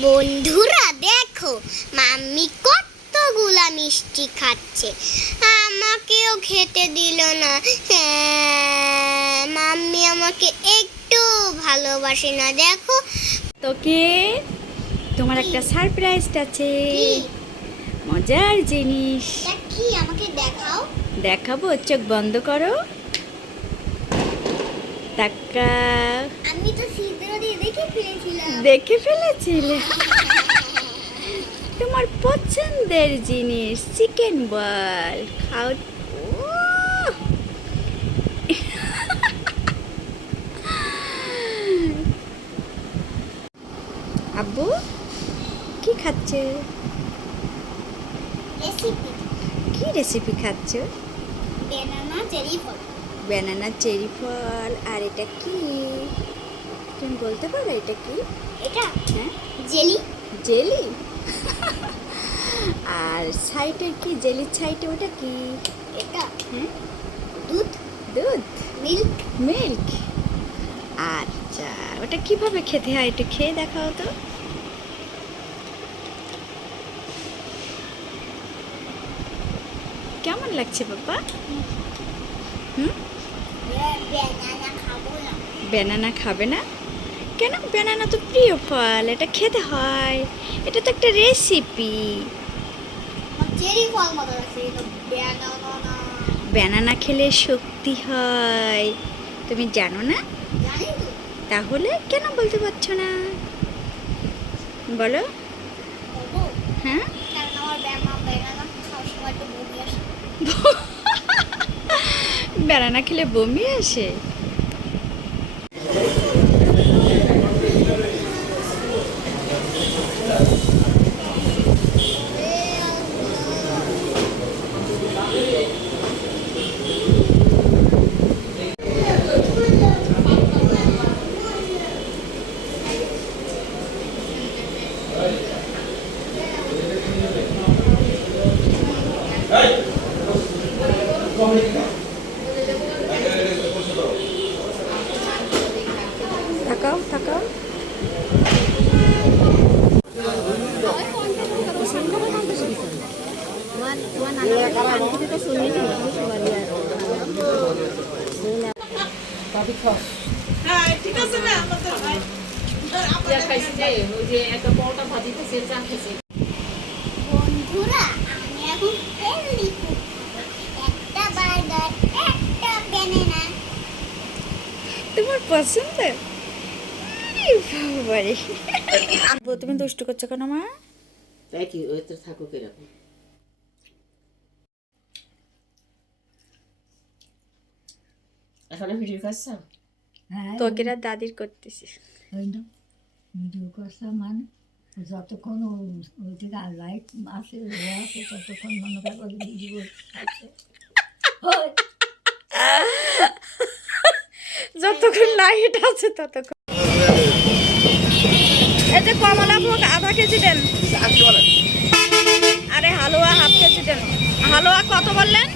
বন্ধুরা দেখো মাম্মি কতগুলা মিষ্টি খাচ্ছে। আমাকেও খেতে দিল না। হ্যাঁ, মাম্মি আমাকে একটু ভালোবাসে না দেখো। তোকে তোমার একটা সারপ্রাইজ আছে। মজার জিনিস। কি আমাকে দেখাও? দেখাবো চোখ বন্ধ করো। টাকা আমি তো সিদ্ধ দিয়ে দেখে ফেলেছিলাম। দেখে ফেলেছিলে? তোমার পছন্দের জিনিস চিকেন বল খাও আব্বু কি খাচ্ছে? রেসিপি কি রেসিপি খাচ্ছ? বেনানা চেরি ফল ব্যানানা চেরি ফল আর এটা কি? তুমি বলতে পারো এটা কি? এটা হ্যাঁ? জেলি জেলি আর সাইডের কি? জেলির সাইডে ওটা কি? এটা হ্যাঁ? দুধ। দুধ? মিল্ক মিল্ক আচ্ছা ওটা কীভাবে খেতে হয় একটু খেয়ে দেখাও তো। কেমন লাগছে বাবা? হুম? বেনানা খাবে না? কেন? ব্যানানা তো প্রিয় ফল, এটা খেতে হয়। এটা তো একটা রেসিপি বেনানা ব্যানানা খেলে শক্তি হয়। তুমি জানো না? তাহলে কেন বলতে পারছ না? বলো। হ্যাঁ? ব্যানানা খেলে বমি আসে? তাকাও হ্যাঁ ঠিক আছে না আমাদের ভাই। যা খাইছি যে ওই যে একটা পরোটা ভাজিতে সে চা খাইছি। বন্ধুরা আমি এখন হেলদি ফুড একটা বার্গার একটা বেনানা তোমার পছন্দ? আরে বাবারে। তুমি দুষ্টু করছ কেন মা? তাই কি ওই তো থাকুক এরকম। এখনও ভিডিও করছ? হ্যাঁ তোকে দাদির করতেছি। ওই না ভিডিও করছে মানে। যতক্ষণ ওই থেকে লাইট আসে ও আসে ততক্ষণ মনে করো ভিডিও আছে যতক্ষণ লাইট আছে ততক্ষণ। এই যে কমলা ভোগ আধা কেজি দেন। আরে হালুয়া হাফ কেজি দেন। হালুয়া কত বললেন?